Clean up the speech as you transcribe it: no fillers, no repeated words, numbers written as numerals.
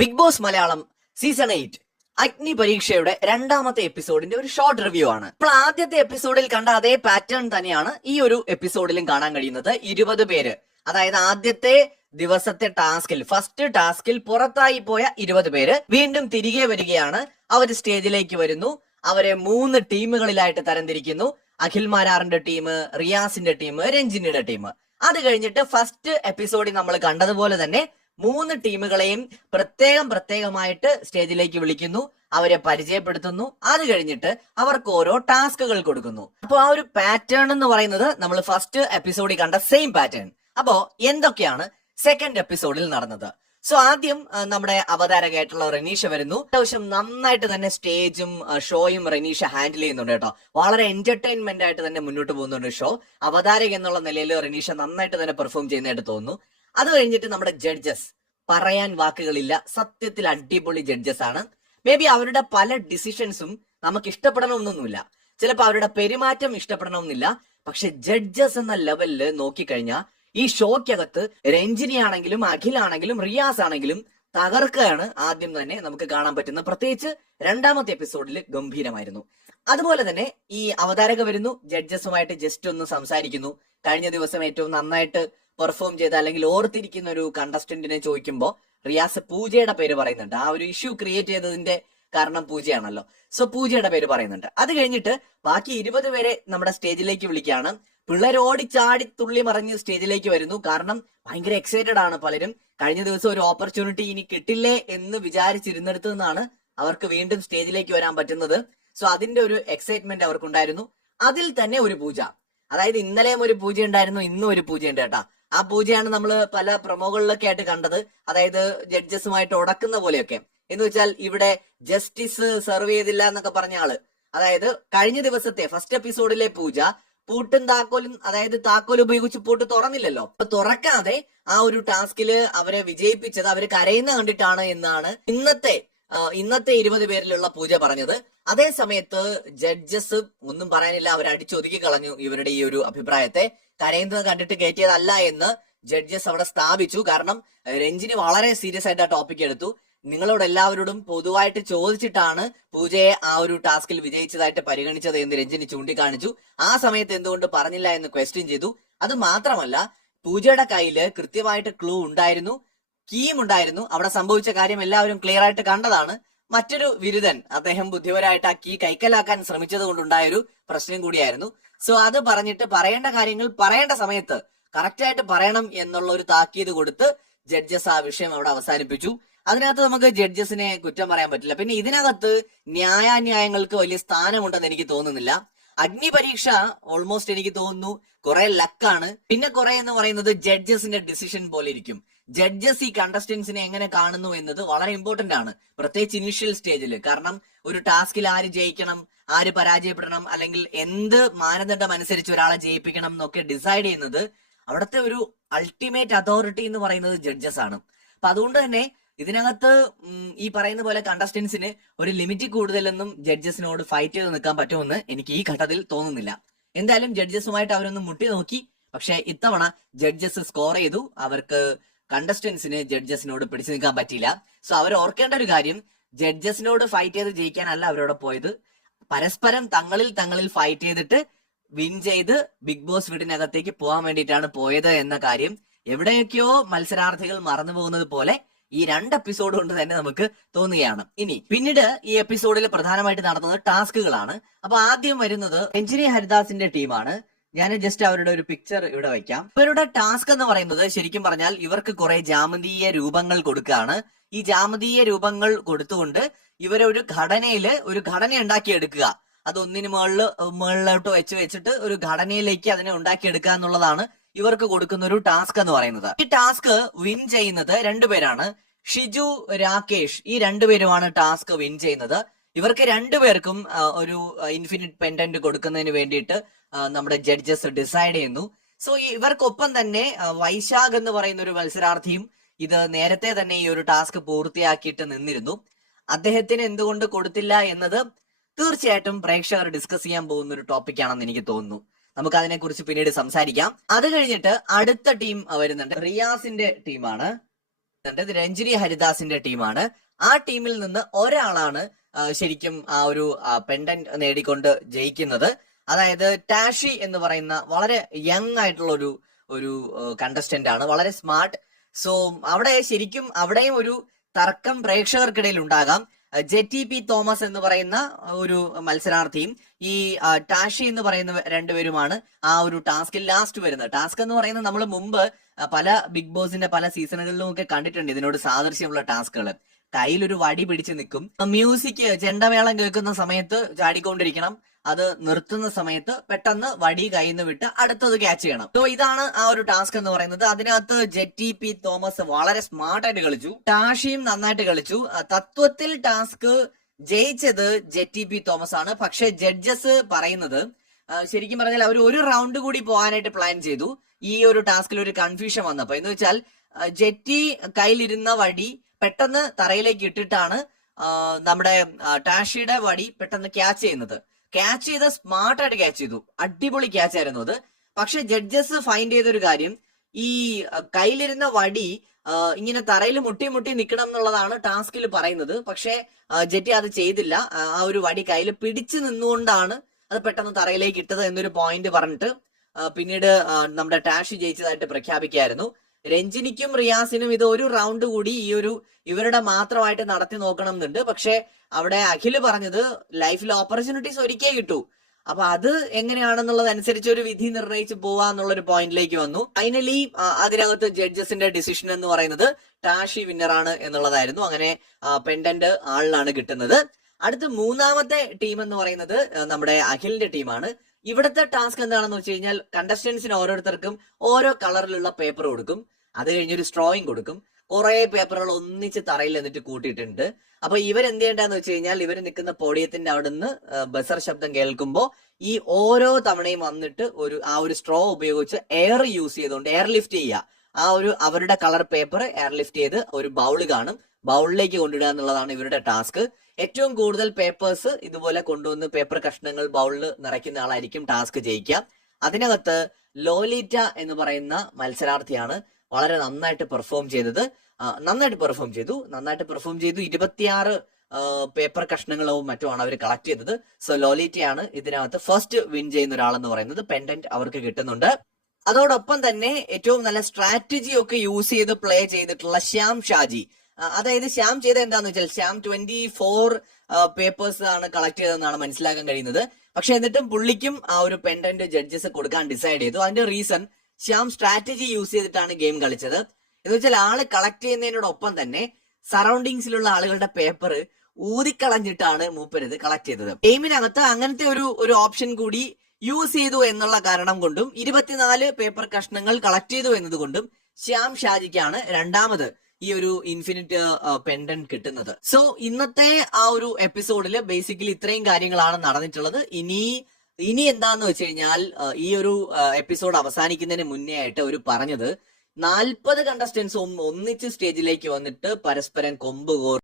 Big boss Malayalam season 8 അഗ്നി പരീക്ഷയുടെ രണ്ടാമത്തെ എപ്പിസോഡിന്റെ ഒരു ഷോർട്ട് റിവ്യൂ ആണ്. അപ്പോൾ ആദ്യത്തെ എപ്പിസോഡിൽ കണ്ട അതേ പാറ്റേൺ തന്നെയാണ് ഈ ഒരു എപ്പിസോഡിലും കാണാൻ കഴിയുന്നത്. 20 പേര്, അതായത് ആദ്യത്തെ ദിവസത്തെ ഫസ്റ്റ് ടാസ്കിൽ പുറത്തായി പോയ 20 പേര് വീണ്ടും തിരികെ വരികയാണ്. അവർ സ്റ്റേജിലേക്ക് വരുന്നു. അവരെ 3 ടീമുകളിലായിട്ട് തരംതിരിക്കുന്നു. അഖിൽ മാരാറിന്റെ ടീം, റിയാസിന്റെ ടീം, രഞ്ജിനിയുടെ ടീം. അത് കഴിഞ്ഞിട്ട് ഫസ്റ്റ് എപ്പിസോഡിൽ നമ്മൾ കണ്ടതുപോലെ തന്നെ 3 ടീമുകളെയും പ്രത്യേകമായിട്ട് സ്റ്റേജിലേക്ക് വിളിക്കുന്നു, അവരെ പരിചയപ്പെടുത്തുന്നു. അത് കഴിഞ്ഞിട്ട് അവർക്ക് ഓരോ ടാസ്കുകൾ കൊടുക്കുന്നു. അപ്പോൾ ആ ഒരു പാറ്റേൺ എന്ന് പറയുന്നത് നമ്മൾ ഫസ്റ്റ് എപ്പിസോഡിൽ കണ്ട സെയിം പാറ്റേൺ. അപ്പോ എന്തൊക്കെയാണ് സെക്കൻഡ് എപ്പിസോഡിൽ നടന്നത്? സോ ആദ്യം നമ്മുടെ അവതാരകയായിട്ടുള്ള റെനീഷ വരുന്നു. അത്യാവശ്യം നന്നായിട്ട് തന്നെ സ്റ്റേജും ഷോയും റെനീഷ ഹാൻഡിൽ ചെയ്യുന്നുണ്ട് കേട്ടോ. വളരെ എന്റർടൈൻമെന്റ് ആയിട്ട് തന്നെ മുന്നോട്ട് പോകുന്നുണ്ട് ഷോ. അവതാരക എന്നുള്ള നിലയിൽ റെനീഷ നന്നായിട്ട് തന്നെ പെർഫോം ചെയ്യുന്നതായിട്ട് തോന്നുന്നു. അത് കഴിഞ്ഞിട്ട് നമ്മുടെ ജഡ്ജസ്, പറയാൻ വാക്കുകളില്ല, സത്യത്തിൽ അടിപൊളി ജഡ്ജസ് ആണ്. മേ ബി അവരുടെ പല ഡിസിഷൻസും നമുക്ക് ഇഷ്ടപ്പെടണമെന്നൊന്നുമില്ല, ചിലപ്പോൾ അവരുടെ പെരുമാറ്റം ഇഷ്ടപ്പെടണമെന്നില്ല. പക്ഷെ ജഡ്ജസ് എന്ന ലെവലില് നോക്കിക്കഴിഞ്ഞാൽ ഈ ഷോയ്ക്കകത്ത് രഞ്ജിനി ആണെങ്കിലും അഖിലാണെങ്കിലും റിയാസ് ആണെങ്കിലും തകർക്കുകയാണ് ആദ്യം തന്നെ നമുക്ക് കാണാൻ പറ്റുന്നത്. പ്രത്യേകിച്ച് രണ്ടാമത്തെ എപ്പിസോഡിൽ ഗംഭീരമായിരുന്നു. അതുപോലെ തന്നെ ഈ അവതാരക വരുന്നു, ജഡ്ജസുമായിട്ട് ജസ്റ്റ് ഒന്ന് സംസാരിക്കുന്നു. കഴിഞ്ഞ ദിവസം ഏറ്റവും നന്നായിട്ട് പെർഫോം ചെയ്ത അല്ലെങ്കിൽ ഓർത്തിരിക്കുന്ന ഒരു കണ്ടസ്റ്റന്റിനെ ചോദിക്കുമ്പോൾ റിയാസ് പൂജയുടെ പേര് പറയുന്നുണ്ട്. ആ ഒരു ഇഷ്യൂ ക്രിയേറ്റ് ചെയ്തതിന്റെ കാരണം പൂജയാണല്ലോ. സോ പൂജയുടെ പേര് പറയുന്നുണ്ട്. അത് കഴിഞ്ഞിട്ട് ബാക്കി 20 പേരെ നമ്മുടെ സ്റ്റേജിലേക്ക് വിളിക്കുകയാണ്. പിള്ളേർ ഓടിച്ചാടി തുള്ളി മറിഞ്ഞ് സ്റ്റേജിലേക്ക് വരുന്നു. കാരണം ഭയങ്കര എക്സൈറ്റഡ് ആണ് പലരും. കഴിഞ്ഞ ദിവസം ഒരു ഓപ്പർച്യൂണിറ്റി ഇനി കിട്ടില്ലേ എന്ന് വിചാരിച്ചിരുന്നിടത്തു നിന്നാണ് അവർക്ക് വീണ്ടും സ്റ്റേജിലേക്ക് വരാൻ പറ്റുന്നത്. സോ അതിന്റെ ഒരു എക്സൈറ്റ്മെന്റ് അവർക്കുണ്ടായിരുന്നു. അതിൽ തന്നെ ഒരു പൂജ, അതായത് ഇന്നലെയും ഒരു പൂജ ഉണ്ടായിരുന്നു, ഇന്നും ഒരു പൂജയുണ്ട് കേട്ടാ. ആ പൂജയാണ് നമ്മൾ പല പ്രൊമോകളിലൊക്കെ ആയിട്ട് കണ്ടത്. അതായത് ജഡ്ജസുമായിട്ട് ഉടക്കുന്ന പോലെയൊക്കെ. എന്ന് വെച്ചാൽ ഇവിടെ ജസ്റ്റിസ് സെർവ് ചെയ്തില്ല എന്നൊക്കെ പറഞ്ഞ ആള്, അതായത് കഴിഞ്ഞ ദിവസത്തെ ഫസ്റ്റ് എപ്പിസോഡിലെ പൂജ പൂട്ടും താക്കോലും, അതായത് താക്കോൽ ഉപയോഗിച്ച് പൂട്ട് തുറന്നില്ലല്ലോ. അപ്പൊ തുറക്കാതെ ആ ഒരു ടാസ്കില് അവരെ വിജയിപ്പിച്ചത് അവര് കരയുന്ന കണ്ടിട്ടാണ് എന്നാണ് ഇന്നത്തെ 20 പേരിലുള്ള പൂജ പറഞ്ഞത്. അതേ സമയത്ത് ജഡ്ജസ് ഒന്നും പറയാനില്ല, അവർ അടിച്ചൊതുക്കി കളഞ്ഞു ഇവരുടെ ഈ ഒരു അഭിപ്രായത്തെ. കരയുന്നത് കണ്ടിട്ട് കയറ്റിയതല്ല എന്ന് ജഡ്ജസ് അവിടെ സ്ഥാപിച്ചു. കാരണം രഞ്ജിനി വളരെ സീരിയസ് ആയിട്ട് ആ ടോപ്പിക് എടുത്തു. നിങ്ങളോട് എല്ലാവരോടും പൊതുവായിട്ട് ചോദിച്ചിട്ടാണ് പൂജയെ ആ ഒരു ടാസ്കിൽ വിജയിച്ചതായിട്ട് പരിഗണിച്ചത് എന്ന് രഞ്ജിനി ചൂണ്ടിക്കാണിച്ചു. ആ സമയത്ത് എന്തുകൊണ്ട് പറഞ്ഞില്ല എന്ന് ക്വസ്റ്റ്യൻ ചെയ്തു. അത് മാത്രമല്ല, പൂജയുടെ കയ്യില് കൃത്യമായിട്ട് ക്ലൂ ഉണ്ടായിരുന്നു, കീം ഉണ്ടായിരുന്നു. അവിടെ സംഭവിച്ച കാര്യം എല്ലാവരും ക്ലിയർ ആയിട്ട് കണ്ടതാണ്. മറ്റൊരു വിരുദ്ധൻ, അദ്ദേഹം ബുദ്ധിപരമായിട്ട് ആ കീ കൈക്കലാക്കാൻ ശ്രമിച്ചത് കൊണ്ടുണ്ടായൊരു പ്രശ്നം കൂടിയായിരുന്നു. സോ അത് പറഞ്ഞിട്ട് പറയേണ്ട കാര്യങ്ങൾ പറയേണ്ട സമയത്ത് കറക്റ്റ് ആയിട്ട് പറയണം എന്നുള്ള ഒരു താക്കീത് കൊടുത്ത് ജഡ്ജസ് ആ വിഷയം അവിടെ അവസാനിപ്പിച്ചു. അതിനകത്ത് നമുക്ക് ജഡ്ജസിനെ കുറ്റം പറയാൻ പറ്റില്ല. പിന്നെ ഇതിനകത്ത് ന്യായാന്യായങ്ങൾക്ക് വലിയ സ്ഥാനമുണ്ടെന്ന് എനിക്ക് തോന്നുന്നില്ല. അഗ്നി പരീക്ഷ ഓൾമോസ്റ്റ് എനിക്ക് തോന്നുന്നു കുറെ ലക്കാണ്. പിന്നെ കുറെ എന്ന് പറയുന്നത് ജഡ്ജസിന്റെ ഡിസിഷൻ പോലെ ഇരിക്കും. ജഡ്ജസ് ഈ കണ്ടസ്റ്റന്റ്സിനെ എങ്ങനെ കാണുന്നു എന്നത് വളരെ ഇമ്പോർട്ടന്റ് ആണ്, പ്രത്യേകിച്ച് ഇനിഷ്യൽ സ്റ്റേജിൽ. കാരണം ഒരു ടാസ്കിൽ ആര് ജയിക്കണം, ആര് പരാജയപ്പെടണം, അല്ലെങ്കിൽ എന്ത് മാനദണ്ഡം അനുസരിച്ച് ഒരാളെ ജയിപ്പിക്കണം എന്നൊക്കെ ഡിസൈഡ് ചെയ്യുന്നത് അവിടുത്തെ ഒരു അൾട്ടിമേറ്റ് അതോറിറ്റി എന്ന് പറയുന്നത് ജഡ്ജസ് ആണ്. അപ്പൊ അതുകൊണ്ട് തന്നെ ഇതിനകത്ത് ഈ പറയുന്ന പോലെ കണ്ടസ്റ്റന്റ്സിന് ഒരു ലിമിറ്റ് കൂടുതലൊന്നും ജഡ്ജസിനോട് ഫൈറ്റ് ചെയ്ത് നിൽക്കാൻ പറ്റുമെന്ന് എനിക്ക് ഈ ഘട്ടത്തിൽ തോന്നുന്നില്ല. എന്തായാലും ജഡ്ജസുമായിട്ട് അവരൊന്ന് മുട്ടി നോക്കി. പക്ഷെ ഇത്തവണ ജഡ്ജസ് സ്കോർ ചെയ്തു. അവർക്ക് കണ്ടസ്റ്റന്റ്സിന് ജഡ്ജസിനോട് പിടിച്ചു നിൽക്കാൻ പറ്റിയില്ല. സോ അവർ ഓർക്കേണ്ട ഒരു കാര്യം, ജഡ്ജസിനോട് ഫൈറ്റ് ചെയ്ത് ജയിക്കാനല്ല അവരോട് പോയത്, പരസ്പരം തങ്ങളിൽ ഫൈറ്റ് ചെയ്തിട്ട് വിൻ ചെയ്ത് ബിഗ് ബോസ് വീടിനകത്തേക്ക് പോകാൻ വേണ്ടിയിട്ടാണ് പോയത് എന്ന കാര്യം എവിടെയൊക്കെയോ മത്സരാർത്ഥികൾ മറന്നു പോകുന്നത് പോലെ ഈ 2 എപ്പിസോഡ് കൊണ്ട് തന്നെ നമുക്ക് തോന്നുകയാണ്. ഇനി പിന്നീട് ഈ എപ്പിസോഡിൽ പ്രധാനമായിട്ട് നടന്നത് ടാസ്കുകളാണ്. അപ്പൊ ആദ്യം വരുന്നത് രഞ്ജിനി ഹരിദാസിന്റെ ടീമാണ്. ഞാൻ ജസ്റ്റ് അവരുടെ ഒരു പിക്ചർ ഇവിടെ വയ്ക്കാം. ഇവരുടെ ടാസ്ക് എന്ന് പറയുന്നത് ശരിക്കും പറഞ്ഞാൽ ഇവർക്ക് കുറെ ജാമതീയ രൂപങ്ങൾ കൊടുക്കുകയാണ്. ഈ ജാമതീയ രൂപങ്ങൾ കൊടുത്തുകൊണ്ട് ഇവരെ ഒരു ഘടന ഉണ്ടാക്കിയെടുക്കുക. അത് ഒന്നിന് മുകളിലോട്ട് വെച്ചിട്ട് ഒരു ഘടനയിലേക്ക് അതിനെ ഉണ്ടാക്കിയെടുക്കുക എന്നുള്ളതാണ് ഇവർക്ക് കൊടുക്കുന്ന ഒരു ടാസ്ക് എന്ന് പറയുന്നത്. ഈ ടാസ്ക് വിൻ ചെയ്യുന്നത് 2 പേരാണ്, ഷിജു, രാകേഷ്. ഈ 2 പേരുമാണ് ടാസ്ക് വിൻ ചെയ്യുന്നത്. ഇവർക്ക് 2 പേർക്കും ഒരു ഇൻഫിനിറ്റ് പെൻഡന്റ് കൊടുക്കുന്നതിന് വേണ്ടിയിട്ട് നമ്മുടെ ജഡ്ജസ് ഡിസൈഡ് ചെയ്യുന്നു. സോ ഇവർക്കൊപ്പം തന്നെ വൈശാഖ് എന്ന് പറയുന്ന ഒരു മത്സരാർത്ഥിയും ഇത് നേരത്തെ തന്നെ ഈ ഒരു ടാസ്ക് പൂർത്തിയാക്കിയിട്ട് നിന്നിരുന്നു. അദ്ദേഹത്തിന് എന്തുകൊണ്ട് കൊടുത്തില്ല എന്നത് തീർച്ചയായിട്ടും പ്രേക്ഷകർ ഡിസ്കസ് ചെയ്യാൻ പോകുന്ന ഒരു ടോപ്പിക് ആണെന്ന് എനിക്ക് തോന്നുന്നു. നമുക്ക് അതിനെക്കുറിച്ച് പിന്നീട് സംസാരിക്കാം. അത് കഴിഞ്ഞിട്ട് അടുത്ത ടീം വരുന്നുണ്ട്, റിയാസിന്റെ ടീമാണ്. ഇത് രഞ്ജിനി ഹരിദാസിന്റെ ടീമാണ്. ആ ടീമിൽ നിന്ന് ഒരാളാണ് ശരിക്കും ആ ഒരു പെൻഡന്റ് നേടിക്കൊണ്ട് ജയിക്കുന്നത്. അതായത് ടാഷി എന്ന് പറയുന്ന വളരെ യങ് ആയിട്ടുള്ള ഒരു കണ്ടസ്റ്റന്റ് ആണ്, വളരെ സ്മാർട്ട്. സോ അവിടെ ശരിക്കും അവിടെയും ഒരു തർക്കം പ്രേക്ഷകർക്കിടയിൽ ഉണ്ടാകാം. ജെറ്റി പി തോമസ് എന്ന് പറയുന്ന ഒരു മത്സരാർത്ഥിയും ഈ ടാഷി എന്ന് പറയുന്ന രണ്ടുപേരുമാണ് ആ ഒരു ടാസ്കിൽ ലാസ്റ്റ് വരുന്നത്. ടാസ്ക് എന്ന് പറയുന്നത് നമ്മൾ മുമ്പ് പല ബിഗ് ബോസിന്റെ പല സീസണുകളിലും ഒക്കെ കണ്ടിട്ടുണ്ട് ഇതിനോട് സാദൃശ്യമുള്ള ടാസ്കുകൾ. കയ്യിലൊരു വടി പിടിച്ച് നിൽക്കും, മ്യൂസിക് ചെണ്ടമേളം കേൾക്കുന്ന സമയത്ത് ചാടിക്കൊണ്ടിരിക്കണം, അത് നിർത്തുന്ന സമയത്ത് പെട്ടെന്ന് വടി കയ്യിൽ നിന്ന് വിട്ട് അടുത്തത് ക്യാച്ച് ചെയ്യണം. സോ ഇതാണ് ആ ഒരു ടാസ്ക് എന്ന് പറയുന്നത്. അതിനകത്ത് ജെറ്റി പി തോമസ് വളരെ സ്മാർട്ടായിട്ട് കളിച്ചു, ടാഷിയും നന്നായിട്ട് കളിച്ചു. തത്വത്തിൽ ടാസ്ക് ജയിച്ചത് ജെറ്റി പി തോമസ് ആണ്. പക്ഷെ ജഡ്ജസ് പറയുന്നത് ശരിക്കും പറഞ്ഞാൽ അവർ ഒരു റൗണ്ട് കൂടി പോകാനായിട്ട് പ്ലാൻ ചെയ്തു. ഈ ഒരു ടാസ്കിൽ ഒരു കൺഫ്യൂഷൻ വന്നപ്പോ എന്ന് വെച്ചാൽ ജെറ്റി കയ്യിലിരുന്ന വടി പെട്ടെന്ന് തറയിലേക്ക് ഇട്ടിട്ടാണ് നമ്മുടെ ടാഷിയുടെ വടി പെട്ടെന്ന് ക്യാച്ച് ചെയ്യുന്നത്. ക്യാച്ച് ചെയ്ത സ്മാർട്ടായിട്ട് ക്യാച്ച് ചെയ്തു, അടിപൊളി ക്യാച്ച് ആയിരുന്നു അത്. പക്ഷെ ജഡ്ജസ് ഫൈൻഡ് ചെയ്തൊരു കാര്യം, ഈ കയ്യിലിരുന്ന വടി ഇങ്ങനെ തറയിൽ മുട്ടി മുട്ടി നിൽക്കണം എന്നുള്ളതാണ് ടാസ്കിൽ പറയുന്നത്. പക്ഷെ ജെറ്റി അത് ചെയ്തില്ല. ആ ഒരു വടി കയ്യിൽ പിടിച്ചു നിന്നുകൊണ്ടാണ് അത് പെട്ടെന്ന് തറയിലേക്ക് ഇട്ടത് എന്നൊരു പോയിന്റ് പറഞ്ഞിട്ട് പിന്നീട് നമ്മുടെ ടാഷി ജയിച്ചതായിട്ട് പ്രഖ്യാപിക്കായിരുന്നു. രഞ്ജിനിക്കും റിയാസിനും ഇത് ഒരു റൗണ്ട് കൂടി ഇവരുടെ മാത്രമായിട്ട് നടത്തി നോക്കണം എന്നുണ്ട്. പക്ഷെ അവിടെ അഖില് പറഞ്ഞത് ലൈഫിൽ ഓപ്പർച്യൂണിറ്റീസ് ഒരിക്കേ കിട്ടൂ, അപ്പൊ അത് എങ്ങനെയാണെന്നുള്ളതനുസരിച്ച് ഒരു വിധി നിർണയിച്ച് പോവാന്നുള്ളൊരു പോയിന്റിലേക്ക് വന്നു. ഫൈനലി അതിനകത്ത് ജഡ്ജസിന്റെ ഡിസിഷൻ എന്ന് പറയുന്നത് ടാഷി വിന്നറാണ് എന്നുള്ളതായിരുന്നു. അങ്ങനെ പെൻഡന്റ് ആളിലാണ് കിട്ടുന്നത്. അടുത്ത മൂന്നാമത്തെ ടീം എന്ന് പറയുന്നത് നമ്മുടെ അഖിലിന്റെ ടീമാണ്. ഇവിടുത്തെ ടാസ്ക് എന്താണെന്ന് വെച്ച് കഴിഞ്ഞാൽ കണ്ടസ്റ്റന്റ്സിന് ഓരോരുത്തർക്കും ഓരോ കളറിലുള്ള പേപ്പർ കൊടുക്കും, അത് കഴിഞ്ഞൊരു സ്ട്രോയിങ് കൊടുക്കും. കുറെ പേപ്പറുകൾ ഒന്നിച്ച് തറയിൽ എന്നിട്ട് കൂട്ടിയിട്ടുണ്ട്. അപ്പൊ ഇവരെന്ത് ചെയ്യേണ്ടതെന്ന് വെച്ച് കഴിഞ്ഞാൽ ഇവർ നിൽക്കുന്ന പോഡിയത്തിന്റെ അവിടെ നിന്ന് ബസർ ശബ്ദം കേൾക്കുമ്പോൾ ഈ ഓരോ തവണയും വന്നിട്ട് ആ ഒരു സ്ട്രോ ഉപയോഗിച്ച് എയർ യൂസ് ചെയ്തുകൊണ്ട് എയർ ലിഫ്റ്റ് ചെയ്യുക. അവരുടെ കളർ പേപ്പർ എയർ ലിഫ്റ്റ് ചെയ്ത് ഒരു ബൗള് കാണും, ബൗളിലേക്ക് കൊണ്ടിടുക എന്നുള്ളതാണ് ഇവരുടെ ടാസ്ക്. ഏറ്റവും കൂടുതൽ പേപ്പേഴ്സ് ഇതുപോലെ കൊണ്ടുവന്ന് പേപ്പർ കഷ്ണങ്ങൾ ബൗളിൽ നിറയ്ക്കുന്ന ആളായിരിക്കും ടാസ്ക് ജയിക്കുക. അതിനകത്ത് ലോലിറ്റ എന്ന് പറയുന്ന മത്സരാർത്ഥിയാണ് വളരെ നന്നായിട്ട് പെർഫോം ചെയ്തത്. നന്നായിട്ട് പെർഫോം ചെയ്തു 26 പേപ്പർ കഷ്ണങ്ങളവും മറ്റുമാണ് അവർ കളക്ട് ചെയ്തത്. സോ ലോലിറ്റയാണ് ഇതിനകത്ത് ഫസ്റ്റ് വിൻ ചെയ്യുന്ന ഒരാളെന്ന് പറയുന്നത്. പെൻഡന്റ് അവർക്ക് കിട്ടുന്നുണ്ട്. അതോടൊപ്പം തന്നെ ഏറ്റവും നല്ല സ്ട്രാറ്റജി ഒക്കെ യൂസ് ചെയ്ത് പ്ലേ ചെയ്തിട്ടുള്ള ശ്യാം ഷാജി, അതായത് ശ്യാം ചെയ്ത എന്താന്ന് വെച്ചാൽ ശ്യാം 24 പേപ്പേഴ്സ് ആണ് കളക്ട് ചെയ്തതെന്നാണ് മനസ്സിലാക്കാൻ കഴിയുന്നത്. പക്ഷെ എന്നിട്ടും പുള്ളിക്കും ആ ഒരു പെൻഡന്റ് ജഡ്ജസ് കൊടുക്കാൻ ഡിസൈഡ് ചെയ്തു. അതിന്റെ റീസൺ ശ്യാം സ്ട്രാറ്റജി യൂസ് ചെയ്തിട്ടാണ് ഗെയിം കളിച്ചത്. എന്ന് വെച്ചാൽ ആള് കളക്ട് ചെയ്യുന്നതിനോടൊപ്പം തന്നെ സറൗണ്ടിങ്സിലുള്ള ആളുകളുടെ പേപ്പർ ഊതിക്കളഞ്ഞിട്ടാണ് മൂപ്പരത് കളക്ട് ചെയ്തത്. ഗെയിമിനകത്ത് അങ്ങനത്തെ ഒരു ഓപ്ഷൻ കൂടി യൂസ് ചെയ്തു എന്നുള്ള കാരണം കൊണ്ടും 24 പേപ്പർ കഷ്ണങ്ങൾ കളക്ട് ചെയ്തു എന്നതുകൊണ്ടും ശ്യാം ഷാജിക്കാണ് രണ്ടാമത് ഈ ഒരു ഇൻഫിനിറ്റ് പെൻഡന്റ് കിട്ടുന്നത്. സോ ഇന്നത്തെ ആ ഒരു എപ്പിസോഡിൽ ബേസിക്കലി ഇത്രയും കാര്യങ്ങളാണ് നടന്നിട്ടുള്ളത്. ഇനി എന്താന്ന് വെച്ച് കഴിഞ്ഞാൽ ഈ ഒരു എപ്പിസോഡ് അവസാനിക്കുന്നതിന് മുന്നേ ആയിട്ട് അവർ പറഞ്ഞത് 40 കണ്ടസ്റ്റൻസും ഒന്നിച്ച് സ്റ്റേജിലേക്ക് വന്നിട്ട് പരസ്പരം കൊമ്പ് കോർ